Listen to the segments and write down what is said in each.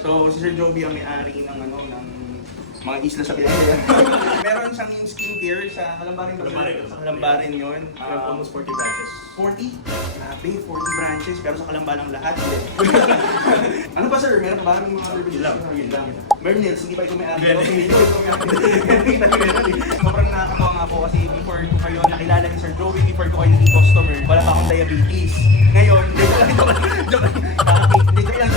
So, si Sir Joby ang may-ari ng mga isla sa Pilipinas. Meron siyang yung skincare sa Kalambarin. Sa Kalambarin yun. Almost 40 branches. 40? Grabe, 40 branches. Pero sa Kalamba lang lahat. Ano pa sir? Meron pa ba ng mga services? Yun lang. Bernils, hindi pa ikaw may-ari. Sobrang nakakatawa nga po kasi before ko kayo nakilala ni Sir Joby, before ko kayo naging customer, wala pa akong diabetes. Ngayon, joke lang.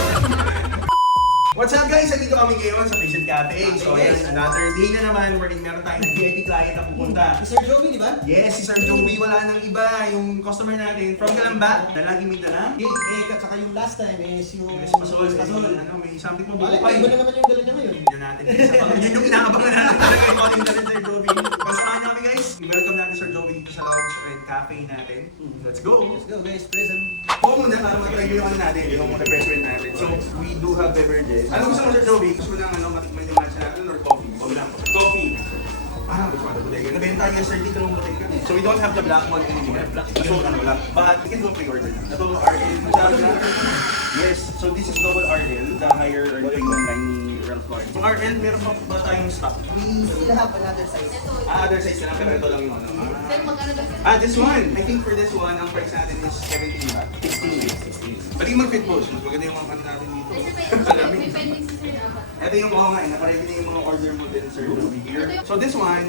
What's up guys? Nandito kami ngayon sa Patient Cafe. So yes, another day na naman wherein meron tayong VIP client na pupunta. Si Sir Joby, di ba? Yes, si Sir Joby, wala nang iba. Yung customer natin from Calamba, na lagi may dala. At saka yung last time is yung... Yes, Pasol. May something mo Wala, bukupay. iba na naman yung dala niya ngayon. Yun natin. Yun yung inaabangan natin talaga yung calling natin Sir Joby. Pasamahan namin guys. I-welcome natin Sir Joby dito sa Lounge and Cafe natin. Let's go! Let's go guys, present. Oo muna, para matry ko yung natin, yung refreshment natin. So, we do have beverages. Ano gusto mo Sir Joby? Gusto mo ng matikman yung matcha natin or coffee? Coffee lang po. Coffee! Parang gusto mo na bodega. Nabenta yesterday dito ng bodega. So, we don't have the black one anymore. So, wala. But, we can do a pre-order na. Ito, RL. Yes, so this is double RL. The higher premium line ni Ralph Lauren. Yung RL, meron pa ba tayong stock? We still have another size. Other size na lang, pero ito lang yung this one. I think for this one, ang price natin is 17 ba? 16. Pwede mag-fit boss. Mas maganda yung mga natin dito. Ito yung mga nakaready na yung mga order mo din, Sir Joby here. So this one,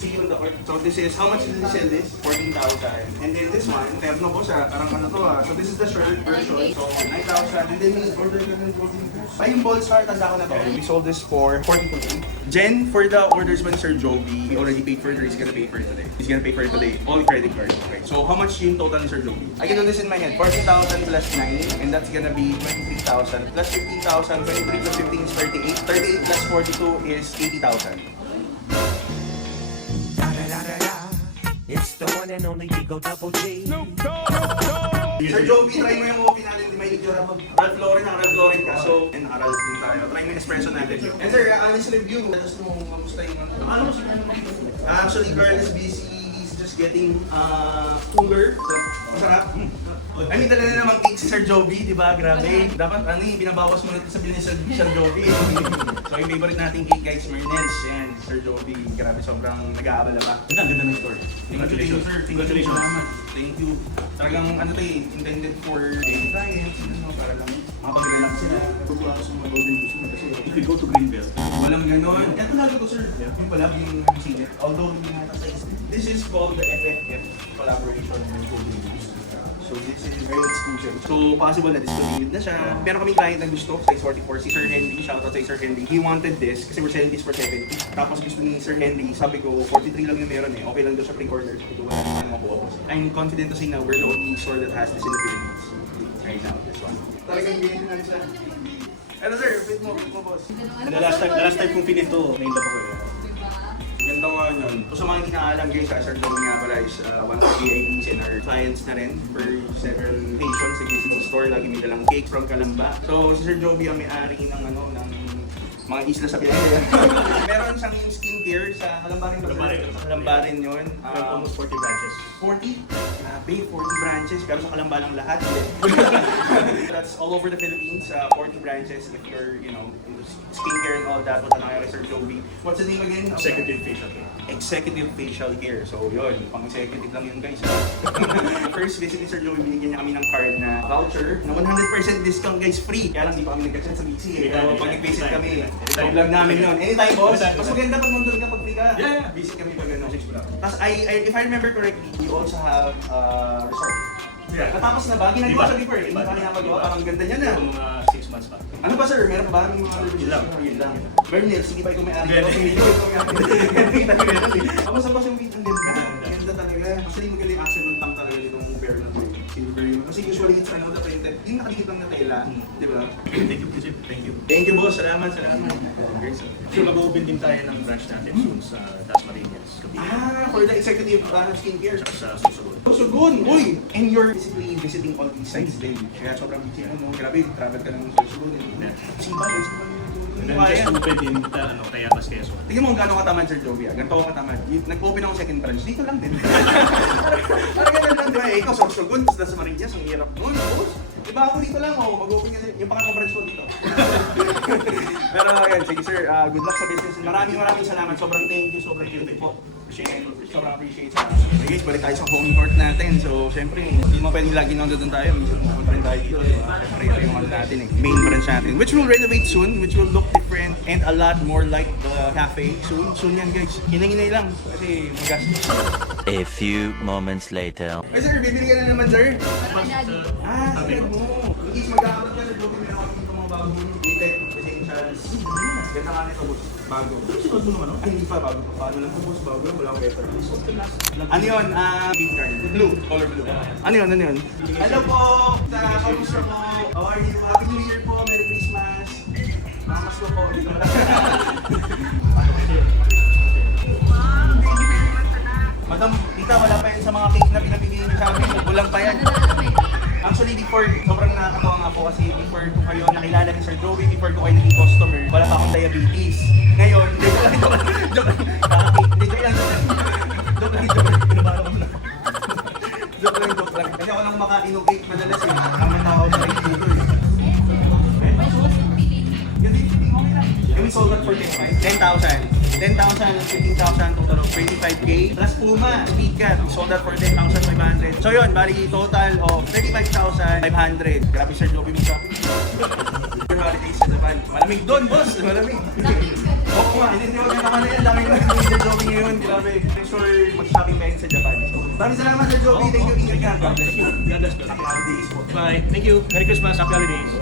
so this is, how much did you sell this? 14,000. And then this one, no po siya, parang ano to ah. So this is the shirt version. So 9,000. And then yung order ka ng ay, yung Ball Star, tanda ko na to. We sold this for 42. Jen, for the orders man Sir Joby, he already paid for it or he's gonna pay for it today? He's gonna pay for it today. All credit card. Okay. So how much yung total ni Sir Joby? I can do this in my head. 40,000 plus 9, and that's gonna be 23,000 plus 15,000. 23 plus 15 is 38. 38 plus 42 is 80,000. It's the one and only Digo Double G. Sir Joby, try mo yung coffee natin. Di may nagdura mo. Ralph Lauren ka. So, naka-Ralph din tayo. Try mo yung espresso natin. And sir, honest review. Gusto mo, kamusta yung ano? Actually, Carl is busy. He's just getting cooler. Masarap. I mean, talaga namang cake si Sir Joby, di ba? Grabe. Dapat binabawas mo natin sa bilhin ni Sir Joby. So, yung favorite nating cake guys, Mernels. Yan, Sir Joby. Grabe, sobrang nag-aabala pa. Ang ganda ng store. Congratulations, sir. Congratulations. Thank you. Talagang intended for daily clients, para lang makapag-relax sila. Tutuwa ako sa mga golden goose mo kasi you could go to Greenbelt. Walang ganon. Ito na to, sir. Yung pala yung singit. Although, hindi natin sa isip. This is called the FFF collaboration with Golden Goose. So, this is very exclusive. So, possible na discontinued na siya. Pero kami client na gusto, size 44, si Sir Henry, shoutout sa Sir Henry. He wanted this kasi we're selling this for 70. Tapos gusto ni Sir Henry, sabi ko, 43 lang yung meron eh. Okay lang daw siya pre-order. Sabi ko, wala naman makuha ko. I'm confident to say na we're the only store that has this in the Philippines. Right now, this one. Talagang ganyan na siya. Ano sir, fit mo boss. And the last time kong pinito, nainlove ako eh. Ganda nga yun. So sa mga hindi nakaalam guys, Sir Joby nga pala is one of the VIPs and our clients na rin for several occasions. Sa visit sa store, lagi may dalang cake from Calamba. So si Sir Joby ang may-ari ng ng mga isla sa Pilipinas. Meron siyang yung skincare sa Kalambarin. Sa Kalambarin yun. Almost 40 branches. 40? Grabe, 40 branches. Pero sa Kalamba lang lahat. That's all over the Philippines. 40 branches. If you're, into skincare and all that, punta na kayo kay Sir Joby. What's the name again? Executive facial care. Executive facial care. So yun, pang-executive lang yun guys. First visit ni Sir Joey, binigyan niya kami ng card na voucher na 100% discount guys, free. Kaya lang di pa kami nag-chat sa BC eh. Pero pag nag-visit kami, so vlog namin yun. Anytime boss, mas maganda pag nandun ka pag free ka. Yeah. Visit kami pag ano. Tapos if I remember correctly, you also have resort. Yeah. Natapos na ba? Ginagawa siya before eh. Hindi pa ginagawa, parang ganda niya na. Mga 6 months pa. Ano ba sir? Meron pa ba ng mga Yun lang. Yun lang. Bernils, hindi pa ikaw may-ari. Hindi. Ako sa boss yung video, ang ganda. Ganda talaga. Actually, maganda yung accent ng tank talaga itong bear na silver yun. Kasi usually it's the printed. Yung nakadikit lang na tela. Di ba? Thank you, Bishop. Thank you. Thank you boss. Salamat. So mag-open din tayo ng branch natin soon sa Dasmariñas. For the executive skincare. Sa susunod. Sugun! Uy! And you're basically visiting all these sites din. Kaya sobrang busy mo. Grabe, travel ka ng Sugun. Siba yun. And then just open in Tayabas, Quezon. Tingnan mo kung gaano katamad Sir Joby. Ganito ako katamad. Nag-open ako second branch. Dito lang din. Parang ganun lang, di ba? Ikaw sa Sugun, sa Dasmariñas, ang hirap doon. Diba ako dito lang, oh, mag-open kasi yung pangatlong branch ko dito. Pero ayan, sige sir, good luck sa business. Maraming salamat. Sobrang thank you po. Sobrang appreciate sa okay guys, balik tayo sa home court natin. So, syempre, hindi mo pwedeng lagi nandun tayo. Pumunta rin tayo dito. Syempre, ito yung ano natin main branch natin. Which will renovate soon, which will look different and a lot more like the cafe. Soon yan guys. Hinay-hinay lang kasi magastos. A few moments later. Ay sir, bibili ka na naman sir. Parang daddy. Sabi mo. Please mag-aabot ka sa Joby. Meron kami itong mga bagong dated essentials. Ganda nga nito boss. Bago. Sunod mo naman, no? Ay, hindi pa bago. Paano lang ito boss? Bago lang. Wala akong better. Ano yun? Pink card. Blue. Color blue. Ano yun? Hello po! Kamusta po? How are you? Happy New Year po. Merry Christmas. Mamas ko po. Madam, tita, wala pa yan sa mga cake na pinabigay niyo sa amin. Kulang pa yan. Actually, before, sobrang nakakatawa nga po kasi before ko kayo nakilala ni Sir Joey, before ko kayo naging customer, wala pa akong diabetes. Ngayon, joke lang. Kasi ako lang makainom cake madalas eh. Ang tawag sa cake dito eh. We sold that for 10,000. 10,000 and 15,000, total of 25K. Plus Puma, Speedcat, we sold that for 10,500. So yun, bali total of 35,500. Grabe Sir Joby mo sa your holidays sa Japan. Malamig doon, boss. Malamig. Oo nga, hindi ko naman na yan. Dami ko yung Sir Joby ngayon. Grabe. I'm sure mag-shopping pa yun sa Japan. So, maraming salamat Sir Joby. Thank you. Ingat ka. God bless you. God bless you. Happy holidays po. Bye. Thank you. Merry Christmas. Happy holidays.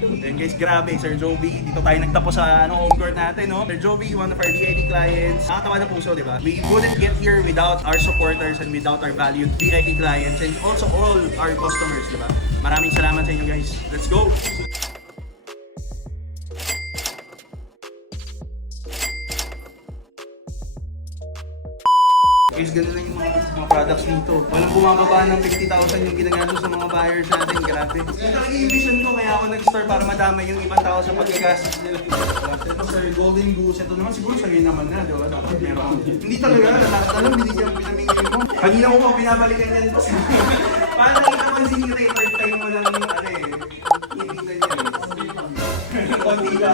Then guys, grabe, Sir Joby, dito tayo nagtapos sa home court natin, no? Sir Joby, one of our VIP clients. Nakatawa ng puso, di ba? We wouldn't get here without our supporters and without our valued VIP clients and also all our customers, di ba? Maraming salamat sa inyo guys. Let's go! Guys, ganun lang yung mga products dito. Walang bumababa ng 50,000 yung ginagamit sa mga buyers natin. Grabe. Ito talaga yung vision ko, kaya ako nag-store para madamay yung ibang tao sa pagkagastos nila. Ito sir, Golden Goose. Ito naman siguro sa'yo naman na, di ba? Dapat meron. Hindi talaga, alam, binigyan pinamingin mo. Kanina ko pa pinabalikan yan. Paano nakita ko yung third time mo lang yung ibita niya. Konti ba?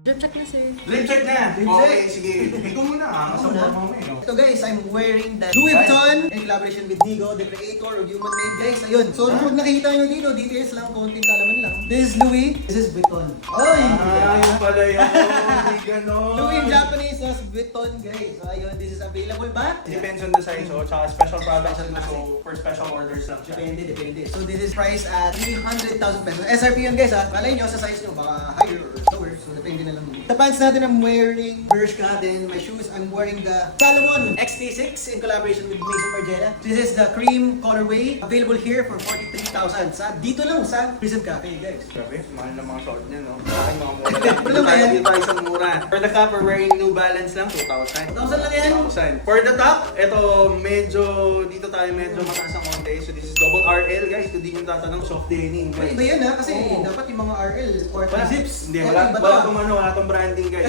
Drip check na, sir. Lip check na! Okay, sige. Ikaw muna Ako na. no? Ito guys, I'm wearing the Louis Vuitton in collaboration with Nigo, the creator of Human Made guys. Ayun. So kung nakikita nyo dito, details lang, konting kalaman lang. This is Louis, this is Vuitton. Oy! Yun pala yun. Hindi ganon. Louis in Japanese, as Vuitton guys. So ayun, this is available ba? Depends on the size, oh. Tsaka special products na so for special orders lang siya. Depende. So this is priced at 300,000 pesos. SRP yun guys ha. Malay nyo sa size nyo, baka higher or lower. So depende na lang. The pants natin I'm wearing Bershka, then my shoes I'm wearing the Salomon XT6 in collaboration with Maison Margiela. This is the cream colorway, available here for 43,000 sa dito lang sa Prism Cafe guys. Grabe, mahal na mga short niya, no? Sa akin mga mura. Ito lang ba yan? Dito tayo sa mura. For the cup, we're wearing New Balance lang, 2,000. 2,000 lang yan? 2,000. For the top, ito dito tayo medyo mataas ang konti. So this is double RL guys, kung di nyo tatanong soft denim guys. Iba yun ha, kasi dapat yung mga RL, quarter Wala zips. Hindi, Oh, wala iba to. wala tong branding guys.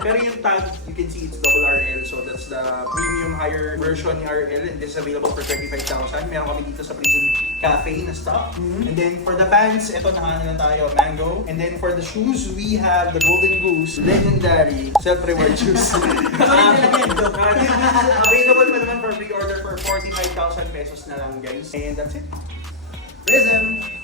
Pero yung tag, you can see it's double RL. So that's the premium higher version ni RL and this is available for 35,000. Meron kami dito sa Prison Cafe na stock. And then for the pants, ito nakaano lang tayo, mango. And then for the shoes, we have the Golden Goose, legendary self-reward shoes. This is available pa naman for pre-order for 45,000 pesos na lang guys. And that's it. Prism.